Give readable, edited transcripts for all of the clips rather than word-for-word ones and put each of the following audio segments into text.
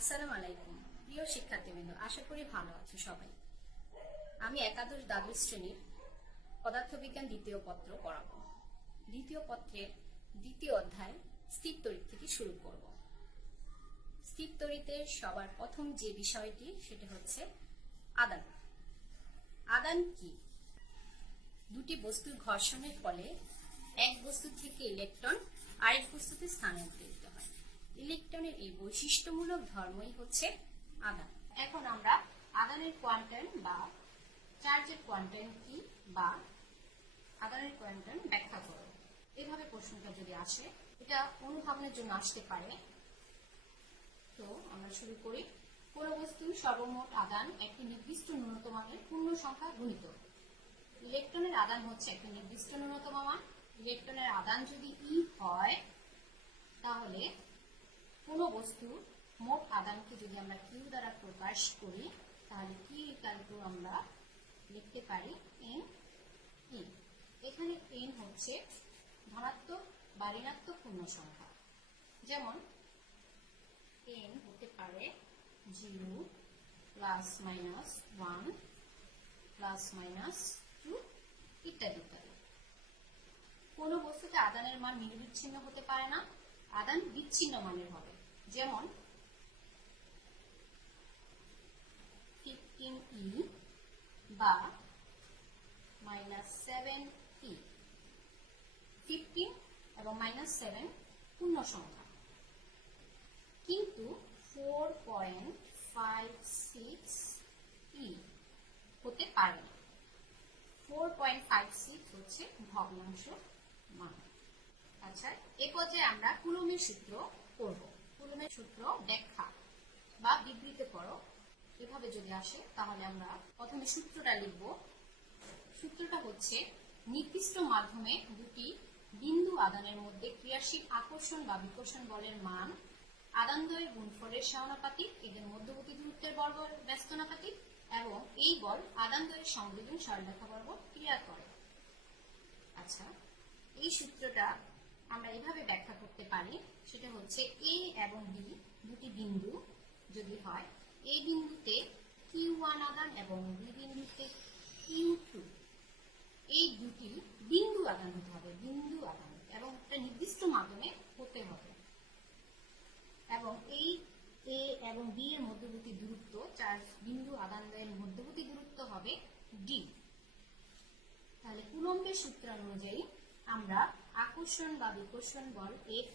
আসসালামু আলাইকুম প্রিয় শিক্ষার্থীবৃন্দ, আশা করি ভালো আছো সবাই। আমি একাদশ দ্বাদশ শ্রেণীর পদার্থবিজ্ঞান দ্বিতীয় পত্র পড়াবো। দ্বিতীয় পত্রের দ্বিতীয় অধ্যায় স্থির তড়িৎ থেকে শুরু করব। স্থির তড়িতে সবার প্রথম যে বিষয়টি সেটা হচ্ছে আদান। আদান কি? দুটি বস্তুর ঘর্ষণের ফলে এক বস্তু থেকে ইলেকট্রন আরেক বস্তুতে স্থানান্তরিত হয়। ইলেকট্রনের এই বৈশিষ্ট্যমূলক ধর্মই হচ্ছে আদান। এখন আমরা আদানের কোয়ান্টাম বা চার্জের কোয়ান্টাম কি বা আদানের কোয়ান্টাম ব্যাখ্যা করব। এভাবে প্রশ্নটা যদি আসে, এটা অনুধাবনের জন্য আসতে পারে। তো আমরা শুরু করি। কোন বস্তুর সর্বমোট আদান একটি নির্দিষ্ট ন্যূনতম মানের পূর্ণ সংখ্যা গুণিত। ইলেকট্রনের আদান হচ্ছে একটি নির্দিষ্ট ন্যূনতম মান। ইলেকট্রনের আদান যদি ই হয়, তাহলে কোন বস্তুর মোট আদানকে যদি আমরা কিউ দ্বারা প্রকাশ করি, তাহলে কি ইকুয়াল টু আমরা লিখতে পারি এন ই। এখানে এন হচ্ছে ধনাত্মক বা ঋণাত্মক পূর্ণ সংখ্যা। যেমন এন হতে পারে 0 প্লাস মাইনাস 1 প্লাস মাইনাস 2 ইত্যাদি ইত্যাদি। কোন বস্তুতে আদানের মান নিরবিচ্ছিন্ন হতে পারে না, আদান বিচ্ছিন্ন মানের হবে। যেমন 15e বা -7e। 15 এবং -7 পূর্ণ সংখ্যা, কিন্তু 4.56e হতে পারে না। 4.56 হচ্ছে ভগ্নাংশ মান। আচ্ছা, এই পর্যায়ে আমরা কুলম্বের সূত্র করব। কুলম্বের সূত্র ব্যাখ্যা বা বিবৃতি করো এভাবে যদি আসে, তাহলে আমরা প্রথমে সূত্রটা লিখব। সূত্রটা হচ্ছে নির্দিষ্ট মাধ্যমে দুটি বিন্দু আদানের মধ্যে ক্রিয়াশীল আকর্ষণ বা বিকর্ষণ বলের মান আদানদ্বয়ের গুণফলের সমানুপাতিক, এদের মধ্যবর্তী দূরত্বের বর্গ ব্যস্তানুপাতিক, এবং এই বল আদানদ্বয়ের সংযোজন সরলরেখা বরাবর ক্রিয়া করে। আচ্ছা, এই সূত্রটা আমরা এভাবে ব্যাখ্যা করতে পারি। সেটা হচ্ছে এ এবং বি দুটি বিন্দু যদি হয়, এই বিন্দুতে Q1 আদান এবং বি বিন্দুতে Q2, এই দুটি বিন্দু আদান হতে হবে, বিন্দু আদান, এবং একটা নির্দিষ্ট মাধ্যমে হতে হবে। এবং এই এ এবং বি এর মধ্যবর্তী দূরত্ব, চার্জ বিন্দু আদানদ্বয়ের মধ্যবর্তী দূরত্ব হবে ডি। তাহলে কুলম্বের সূত্র অনুযায়ী আমরা আকর্ষণ বা বিকর্ষণ বল এফ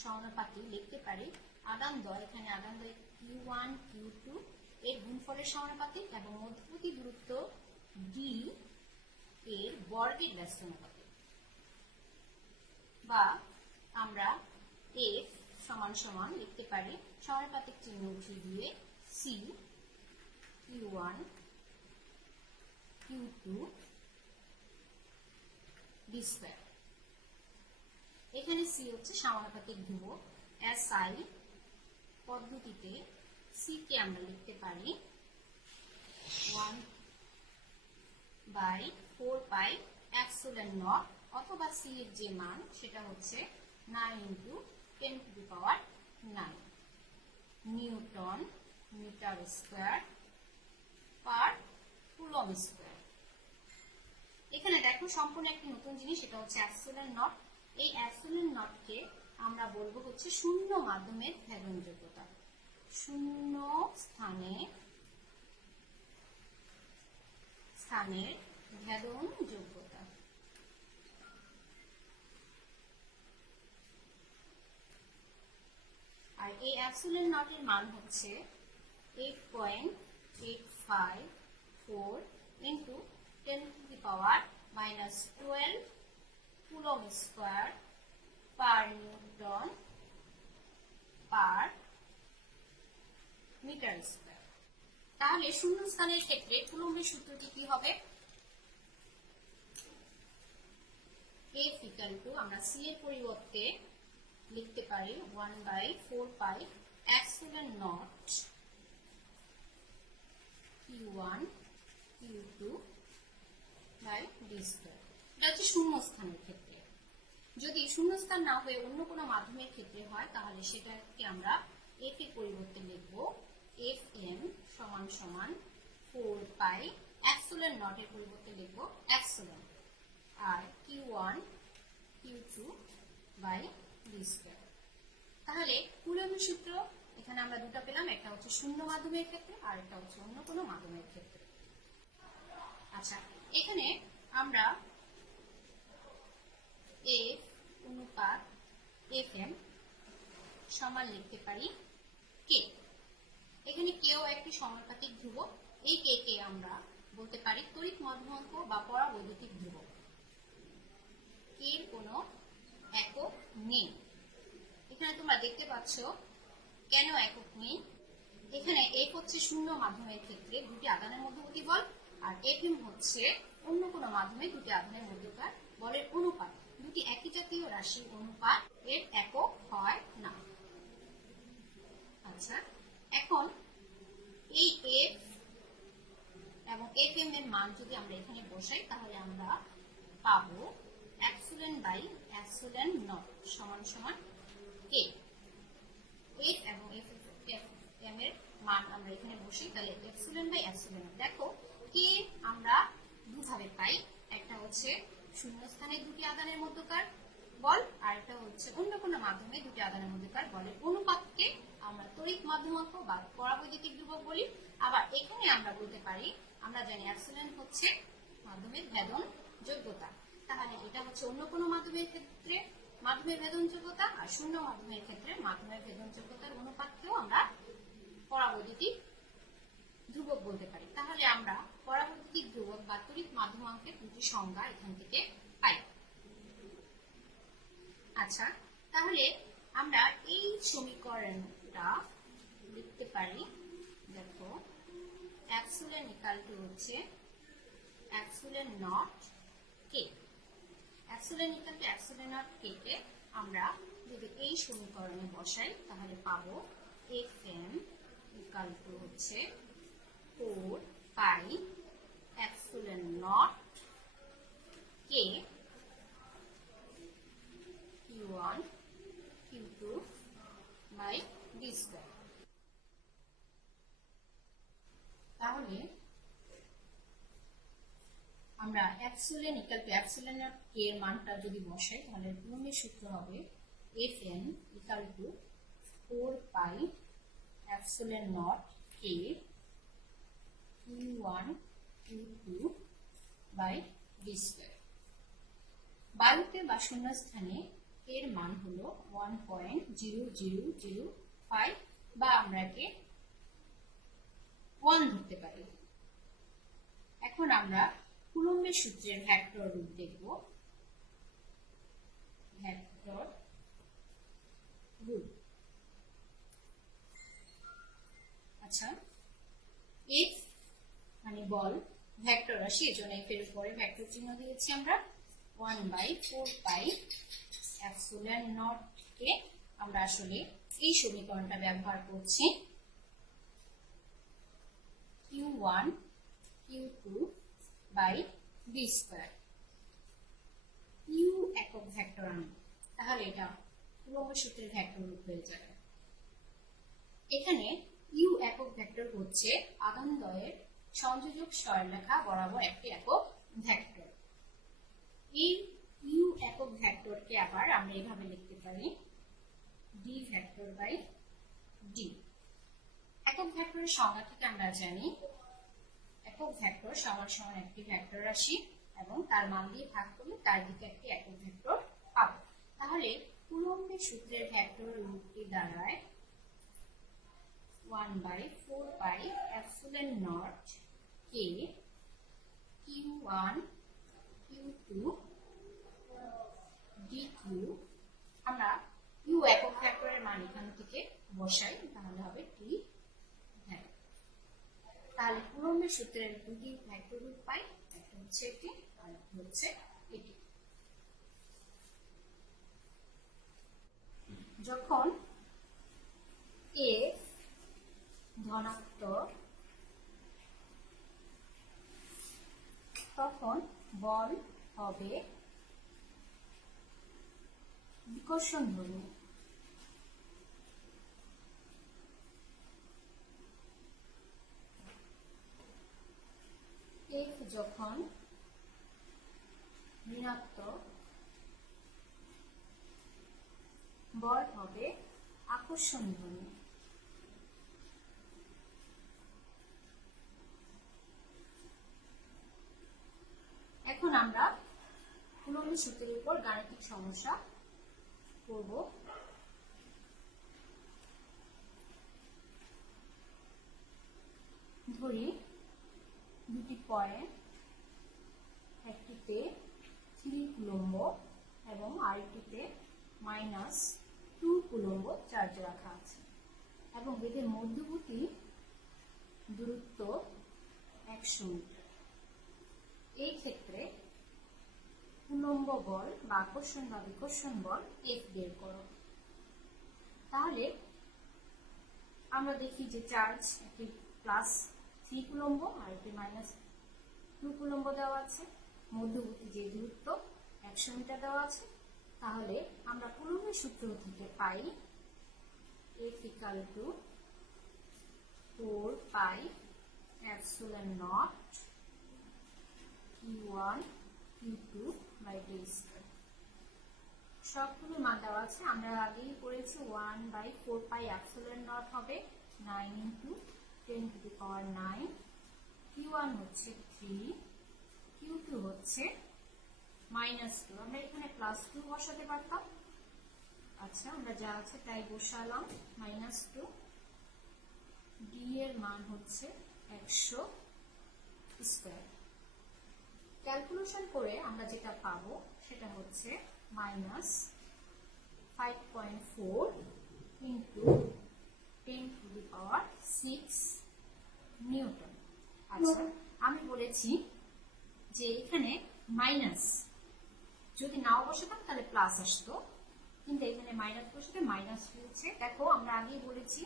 সমানুপাতিক লিখতে পারি আদানদ্বয়, এখানে আদানদ্বয় Q1 Q2 এর গুণফলের সমানুপাতিক এবং মধ্যবর্তী দূরত্ব ডি এর বর্গের ব্যস্তানুপাতিক। বা আমরা এফ সমান সমান লিখতে পারি সমানুপাতিক চিহ্ন উঠিয়ে দিয়ে C Q1 Q2 D square. এখানে সি হচ্ছে সমানুপাতিক ধ্রুবক। এসআই পদ্ধতিতে সি কে আমরা লিখতে পারি 1/4 এপসিলন নট, অথবা সি এর যে মান সেটা হচ্ছে 9 × 10⁹ newton metre square per coulomb square. এখানে দেখো সম্পূর্ণ একটি নতুন জিনিস, সেটা হচ্ছে এপসিলন নট। এই এপসিলন নটকে আমরা বলবো হচ্ছে শূন্য মাধ্যমের ভেদন যোগ্যতা। শূন্য স্থানের ভেদন যোগ্যতা। আর এই এপসিলন নটের মান হচ্ছে 8.854 × 10⁻⁻12 coulomb square per newton per metre square. তাহলে শূন্য স্থানের ক্ষেত্রে কুলম্বের সূত্রটি কি হবে? F = আমরা সি এর পরিবর্তে লিখতে পারি 1/4 epsilon naught Q1 Q2 D square. এটা হচ্ছে শূন্য স্থানের ক্ষেত্রে। যদি শূন্যস্থান না হয়ে অন্য কোনো মাধ্যমের ক্ষেত্রে হয়, তাহলে সেটাকে আমরা এফ এর পরিবর্তে লিখব এফ এম সমান সমান 4 পাই এপসিলন নট এর পরিবর্তে লিখব এপসিলন আর Q1 Q2 by V square. তাহলে কুলম্বের সূত্র এখানে আমরা দুটো পেলাম, একটা হচ্ছে শূন্য মাধ্যমের ক্ষেত্রে আর একটা হচ্ছে অন্য কোনো মাধ্যমের ক্ষেত্রে। আচ্ছা, এখানে আমরা এফ অনুপাত এফ এম সমান লিখতে পারি কে। এখানে কেও একটি সমানুপাতিক ধ্রুবক, এই কে কে আমরা বলতে পারি তড়িৎ মধ্যমাঙ্ক বা পরাবৈদ্যুতিক ধ্রুবক। কে এর কোনো একক নেই। এখানে তোমরা দেখতে পাচ্ছ কেন একক নেই। এখানে এফ হচ্ছে শূন্য মাধ্যমের ক্ষেত্রে দুটি আধানের মধ্যবর্তী বল, আর এফ এম হচ্ছে অন্য কোনো মাধ্যমে দুটি আধানের মধ্যকার বলের অনুপাত। দুটি একই জাতীয় রাশির অনুপাত এর একক হয় না। আচ্ছা, এখন এই এফ এবং এফ এম এর মান যদি আমরা এখানে বসাই তাহলে আমরা পাবো এপসিলন বাই এপসিলন নট সমান সমান কে। এফ এবং এফ এম এর মান আমরা এখানে বসি, তাহলে এপসিলন বাই এপসিলন নট। দেখো কে আমরা দুভাবে পাই, একটা হচ্ছে শূন্য স্থানে দুটি আধানের মধ্যকার বল, আর একটা হচ্ছে অন্য কোনো মাধ্যমে দুটি আধানের মধ্যকার বলের অনুপাতকে আমরা তড়িৎ মাধ্যমাঙ্ক বা পরাবৈদ্যুতিক ধ্রুবক বলি। আবার এখানে আমরা বলতে পারি, আমরা জানি এপসিলন হচ্ছে মাধ্যমের ভেদন যোগ্যতা, তাহলে এটা হচ্ছে অন্য কোনো মাধ্যমের ক্ষেত্রে মাধ্যমের ভেদন যোগ্যতা, আর শূন্য মাধ্যমের ক্ষেত্রে মাধ্যমের ভেদন যোগ্যতার অনুপাতকেও আমরা পরাবৈদ্যুতিক ধ্রুবক বলতে পারি। তাহলে আমরা পরাবৈদ্যুতিক ধ্রুবক বা তড়িৎ মাধ্যমাঙ্কের দুটি সংজ্ঞা এখান থেকে পাই। আচ্ছা, তাহলে আমরা এই সমীকরণটা লিখতে পারি। দেখো এপসিলন ইকুয়াল টু হচ্ছে epsilon naught K. Epsilon equal to epsilon naught K কে আমরা যদি এই সমীকরণে বসাই তাহলে পাবো এফ এম ইকুয়াল টু হচ্ছে 4 pi epsilon naught K Q1 Q2 by V square. তাহলে আমরা epsilon equal to epsilon naught K এর মানটা যদি বসাই তাহলে কুলম্বের সূত্র হবে Fn equal to 4 pi epsilon naught K Q1 Q2 by V square. বায়ুতে বা শূন্য স্থানে এর মান হলো 1.0005 বা আমরা কে 1 ধরতে পারি। এখন আমরা কুলম্বের সূত্রের ভেক্টর রূপ দেখব। ভেক্টর রূপ, আচ্ছা, এফ মানে বল ভেক্টর রাশি, এজন্য এফ এর উপরে ভেক্টর চিহ্ন দিয়েছি আমরা। 1/4 পাই এপসিলন নট কে আমরা আসলে এই সমীকরণটা ব্যবহার করছি Q1 Q2 by V square. U একক ভেক্টর আনবো, তাহলে এটা কুলম্বের সূত্রের ভেক্টর রূপ হয়ে যাবে। এখানে ইউ একক ভেক্টর হচ্ছে আধানদ্বয়ের সংযোজক সরলরেখা বরাবর একটি একক ভেক্টর। এই ইউ একক ভেক্টরকে আবার আমরা এভাবে লিখতে পারি ডি ভেক্টর বাই ডি। একক ভেক্টরের সংজ্ঞা থেকে আমরা জানি একক ভেক্টর সমান সমান একটি ভেক্টর রাশি এবং তার মান দিয়ে ভাগ করলে তার দিকে একটি একক ভেক্টর পাবো। তাহলে কুলম্বের সূত্রের ভেক্টর রূপটি দাঁড়ায় 1/4 পাই epsilon naught K Q1 Q2 dq। আমরা ইউ একক ভেক্টরের মান এখান থেকে বসাই তাহলে হবে টি ভেক্টর। তাহলে কুলম্বের সূত্রের দুটি ভেক্টর রূপ পাই, একটা হচ্ছে এটি আর একটা হচ্ছে এটি। যখন এ ধনাত্মক তখন বল হবে বিকর্ষণ ধর্মী। যখন ঋণাত্মক বল হবে আকর্ষণ ধ্বনি। এখন আমরা কুলম্বের সূত্রের উপর গাণিতিক সমস্যা করব। ধরি দুটি পয়েন্ট, একটিতে 3 কুলম্ব এবং আরেকটিতে -2 কুলম্ব চার্জ রাখা আছে এবং এদের মধ্যবর্তী দূরত্ব 100 মিটার। এই ক্ষেত্রে কুলম্ব বল বা আকর্ষণ বা বিকর্ষণ বল F বের করো। তাহলে আমরা দেখি যে চার্জ একটি +3 কুলম্ব আর একটি -2 কুলম্ব দেওয়া আছে, মধ্যবর্তী যে দূরত্ব 100 মিটার দেওয়া আছে। তাহলে আমরা কুলম্বের সূত্র থেকে পাই F = 4 pi epsilon naught Q1 Q2 by d square. সবগুলো মান দেওয়া আছে, আমরা আগেই পড়েছি 1/4 পাই এপসিলন নট হবে 9 × 10⁹। Q1 হচ্ছে 3, Q2 হচ্ছে -2। আমরা এখানে +2 বসাতে পারতাম। আচ্ছা, আমরা যা আছে তাই বসালাম -2। d এর মান হচ্ছে 100 স্কয়ার। ক্যালকুলেশন করে আমরা যেটা পাবো সেটা হচ্ছে -5.4 × 10⁶ নিউটন। আচ্ছা, আমি বলেছি যে এখানে মাইনাস যদি নাও বসাতাম তাহলে প্লাস আসতো, কিন্তু এখানে মাইনাস বসাতে মাইনাস হয়েছে। দেখো, আমরা আগেই বলেছি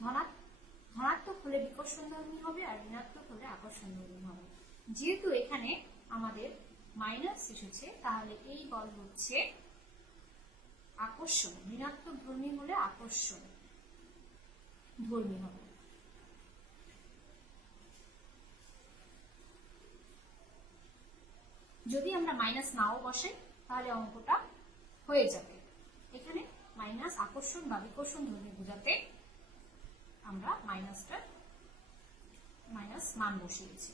ধনাত্মক হলে বিকর্ষণ ধ্বনি হবে আর ঋণাত্মক হলে আকর্ষণ ধ্বনি হবে। যেহেতু এখানে আমাদের মাইনাস এসেছে, তাহলে এই বল হচ্ছে আকর্ষণ। ঋণাত্মক ধ্বনি হলে আকর্ষণ ধ্বনি হবে। যদি আমরা মাইনাস নাও বসাই তাহলে অঙ্কটা হয়ে যাবে। এখানে মাইনাস আকর্ষণ বা বিকর্ষণ ধ্বনি বোঝাতে আমরা মাইনাস মান বসিয়েছি।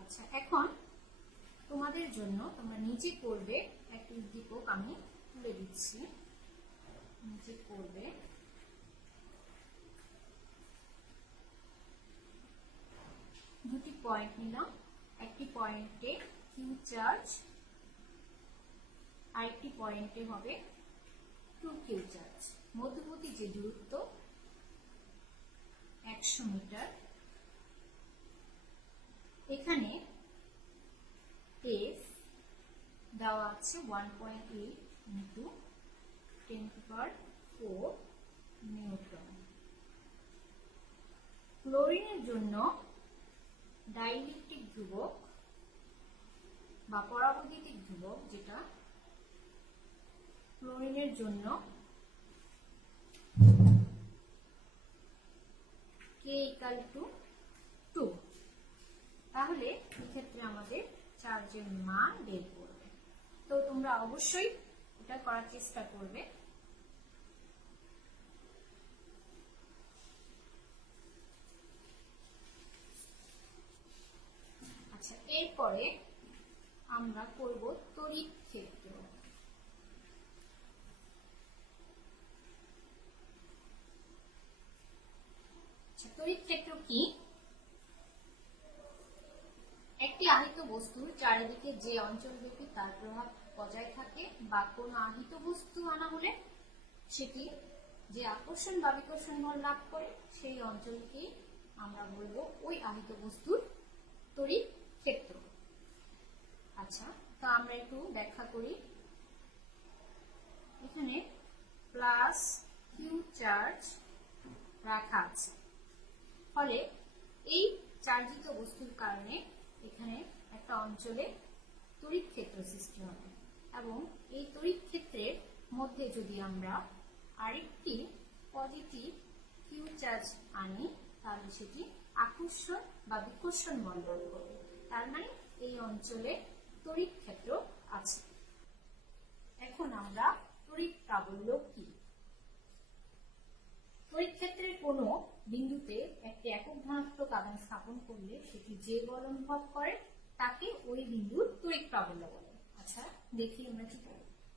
আচ্ছা, এখন তোমাদের জন্য তোমরা নিজে করবে একটি উদ্দীপক আমি তুলে দিচ্ছি, নিজে করবে। দুটি পয়েন্ট নিলাম, একটি পয়েন্টে কিউ চার্জ, আরেকটি পয়েন্টে হবে 2 কিউ চার্জ। মধ্যবর্তী যে দূরত্ব 100 মিটার। এখানে F দেওয়া আছে 1.8 × 10⁴ নিউটন। ক্লোরিনের জন্য ডাইইলেকট্রিক ধ্রুবক বা পরাবৈদ্যুতিক ধ্রুবক, যেটা ক্লোরিনের জন্য K = 2। তাহলে এক্ষেত্রে আমাদের চার্জের মান বের করবে। তো তোমরা অবশ্যই এটা করার চেষ্টা করবে। আচ্ছা, এরপরে আমরা করব তড়িৎ ক্ষেত্র। তড়িৎ ক্ষেত্র কি? একটি আহিত বস্তুর চারিদিকে যে অঞ্চলব্যাপী তার প্রভাব বজায় থাকে বা কোনো আহিত বস্তু আনা হলে সেটি যে আকর্ষণ বা বিকর্ষণ বল লাভ করে সেই অঞ্চলকেই আমরা বলবো ওই আহিত বস্তুর তড়িৎ ক্ষেত্র। আচ্ছা, তো আমরা একটু ব্যাখ্যা করি। এখানে +q চার্জ রাখা আছে, ফলে এই চার্জিত বস্তুর কারণে এখানে একটা অঞ্চলে তড়িৎ ক্ষেত্র সৃষ্টি হবে এবং এই তড়িৎ ক্ষেত্রের মধ্যে যদি আমরা আরেকটি পজিটিভ কিউ চার্জ আনি তাহলে সেটি আকর্ষণ বা বিকর্ষণ বল লাভ করবে। তার মানে এই অঞ্চলে তড়িৎ ক্ষেত্র আছে। এখন আমরা তড়িৎ প্রাবল্য কি? তড়িৎ ক্ষেত্রের কোনো বিন্দুতে একটি একক ধনাত্মক আধান স্থাপন করলে সেটি যে বল অনুভব করে তাকে ওই বিন্দুর তড়িৎ প্রাবল্য বলে। আচ্ছা, দেখি আমরা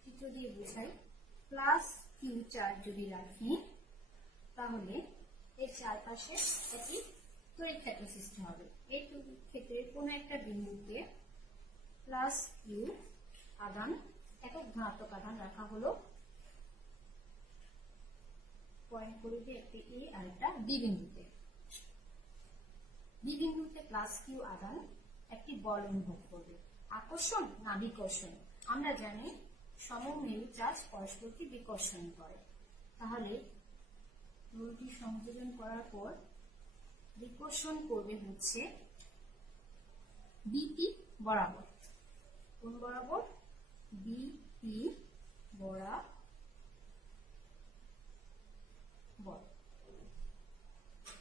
চিত্র দিয়ে বোঝাই। প্লাস কিউ চার্জ যদি রাখি তাহলে এর চারপাশে একটি তড়িৎ ক্ষেত্র সৃষ্টি হবে। এই তড়িৎ ক্ষেত্রের কোনো একটা বিন্দুতে প্লাস কিউ আধান, একক ধনাত্মক আধান রাখা হলো, পয়েন্ট করে দিয়ে একটি এ আর একটা বি বিন্দুতে। বি বিন্দুতে প্লাস কিউ আধান একটি বল অনুভব করবে। আকর্ষণ না বিকর্ষণ? আমরা জানি সমমেরু চার্জ পরস্পরকে বিকর্ষণ করে। তাহলে দুটি সংযোজন করার পর বিকর্ষণ করবে হচ্ছে বিপি বরাবর। কোন বরাবর? বিপি বরাবর।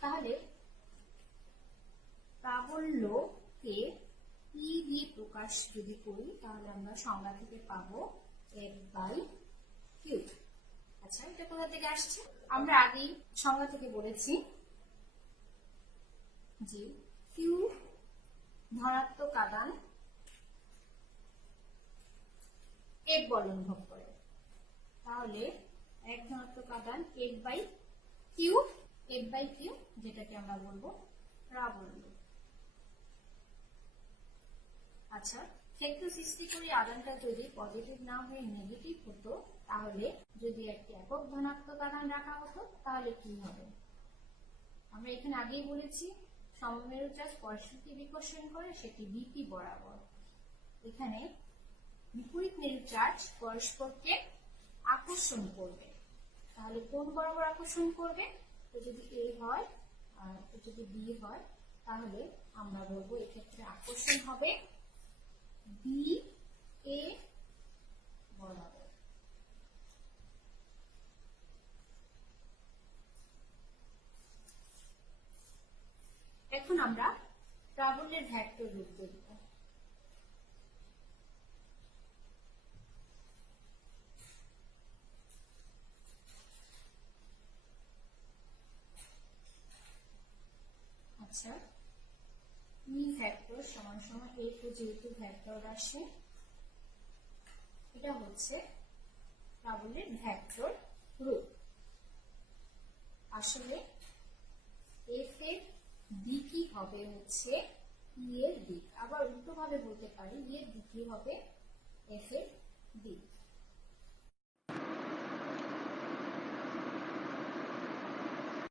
তাহলে প্রাবল্যকে ই দিয়ে প্রকাশ যদি করি তাহলে আমরা সংজ্ঞা থেকে পাবো 1/q। আচ্ছা, এটা কোথা থেকে আসছে? আমরা আগেই সংজ্ঞা থেকে বলেছি যে কিউ ধনাত্মক আধান এক বল অনুভব করে। তাহলে এক ধনাত্মক আধান 1/q, যেটাকে আমরা বলবো প্রাবল্য। আচ্ছা, ক্ষেত্র সৃষ্টিকারী আধানটা যদি পজিটিভ না হয়ে নেগেটিভ হতো, তাহলে যদি একটি একক ধনাত্মক আধান রাখা হতো তাহলে কি হবে? আমরা এখানে আগেই বলেছি সমমেরু চার্জ পরস্পরকে বিকর্ষণ করে, সেটি বিপি বরাবর। এখানে বিপরীত মেরু চার্জ পরস্পরকে আকর্ষণ করবে। তাহলে কোন বরাবর আকর্ষণ করবে? তো যদি এ হয় আর যদি বি হয় তাহলে আমরা বলবো এক্ষেত্রে আকর্ষণ হবে বি এ বরাবর। এখন আমরা প্রাবল্যের ভেক্টর রূপ দেখব। আচ্ছা, ই ভেক্টর সমান সমান এ টু যেহেতু ভেক্টর রাশি, এটা হচ্ছে প্রাবল্যের ভেক্টর রূপ। আসলে এফ এর দিকই হবে হচ্ছে ই এর দিক। আবার উল্টো ভাবে বলতে পারি ই এর দিকই হবে এফ এর